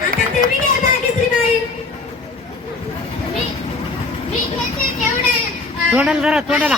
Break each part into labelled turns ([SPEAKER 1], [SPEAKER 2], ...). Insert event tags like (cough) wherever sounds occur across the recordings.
[SPEAKER 1] आता तुम्ही घ्या
[SPEAKER 2] तोंडाला जरा तोंडाला.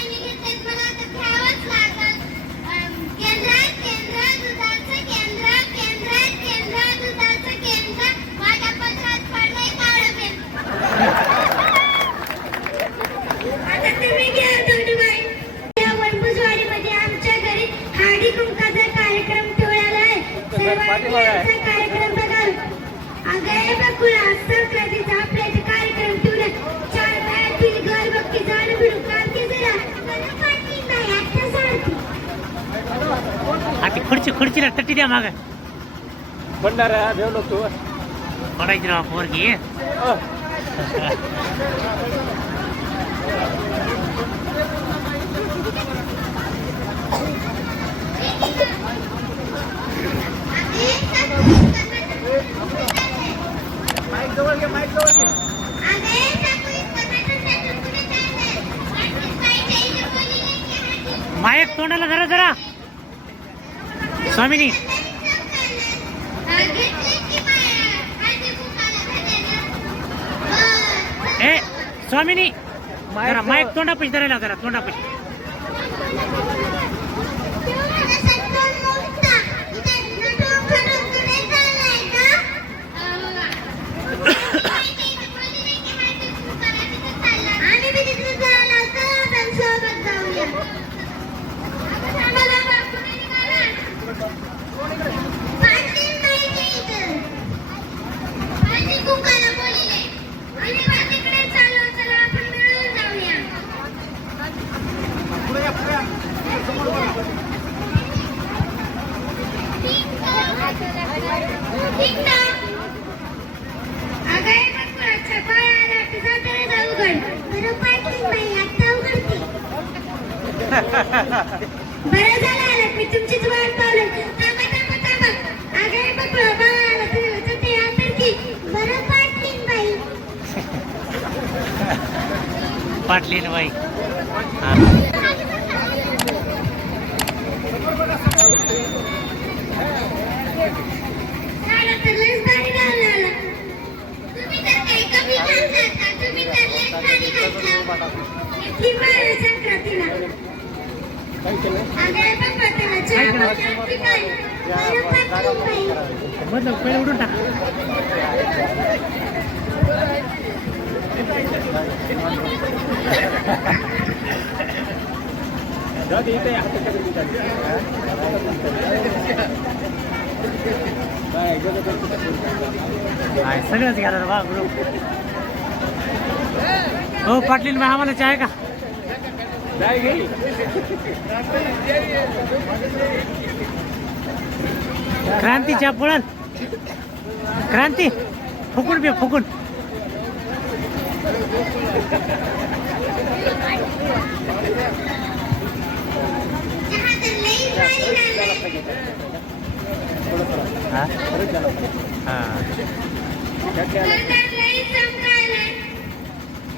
[SPEAKER 2] खुर्ची खुर्चीला तट्टी द्या माग.
[SPEAKER 3] भंडारा ठेवलो तू.
[SPEAKER 2] पडायची राव पोरगी. मायक तोंडाला धरा जरा. स्वामिनी. ए स्वामिनी. मायक तोंडापैकी धरायला जरा
[SPEAKER 3] तोंडापैकी
[SPEAKER 1] बरं झालं मी तुमचीच वाट पावलं थांबा थांबा थांबा. आगाय बघलो बाळा तुम्ही होतं ते आतंकी. बरं पाटलीन बाई. पाटलीन बाई.
[SPEAKER 2] मतलब पहिले उडून टाक सगळंच घ्या बा ग्रुप हो पाटील आम्हाला चाय का? Kranti capulan Kranti
[SPEAKER 1] pukul biar pukul Hah? Hah?
[SPEAKER 2] Hah?
[SPEAKER 3] Ah. Hah?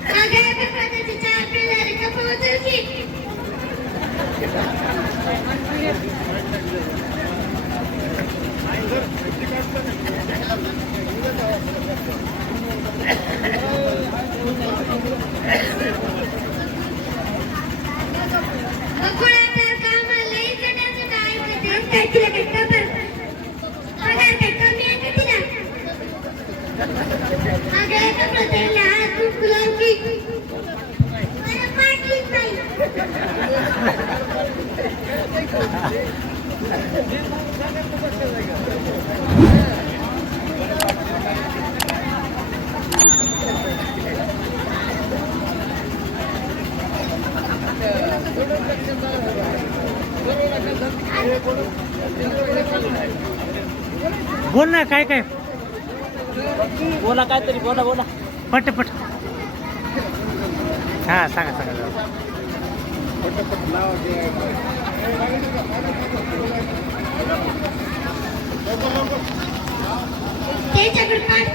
[SPEAKER 3] Thank
[SPEAKER 2] you.
[SPEAKER 3] ना काय
[SPEAKER 1] काय?
[SPEAKER 2] बोला काय तरी
[SPEAKER 3] बोला बोला.
[SPEAKER 2] पट पट. हा सांगा सांगा.
[SPEAKER 1] त्याच्याकडे पाठ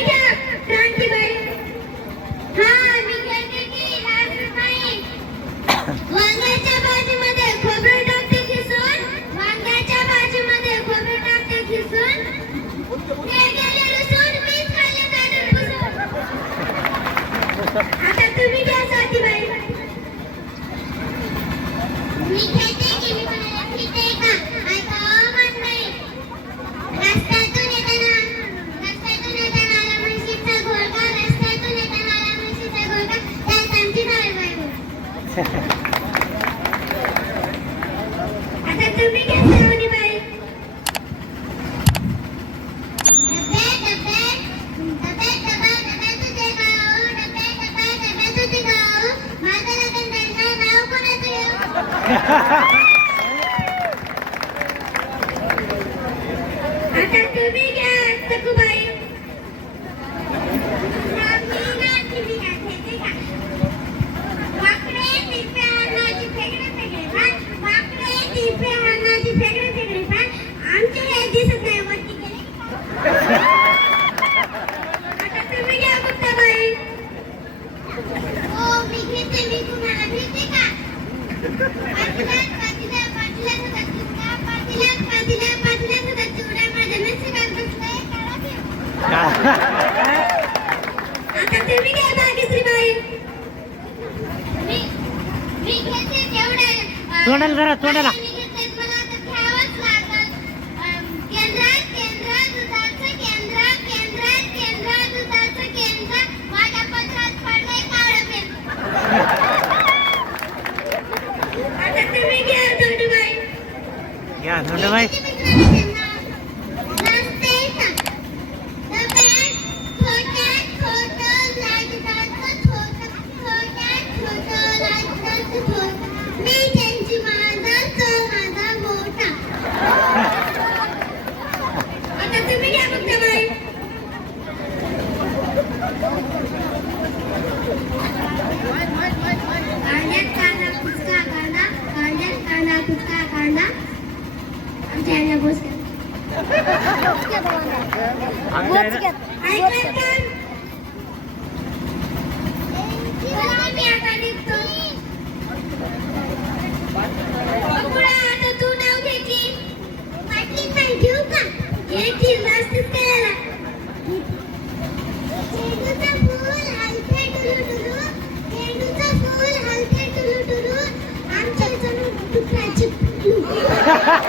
[SPEAKER 1] 赤く実がつくばよ (laughs)
[SPEAKER 2] तोंडाला जरा तोंडाला.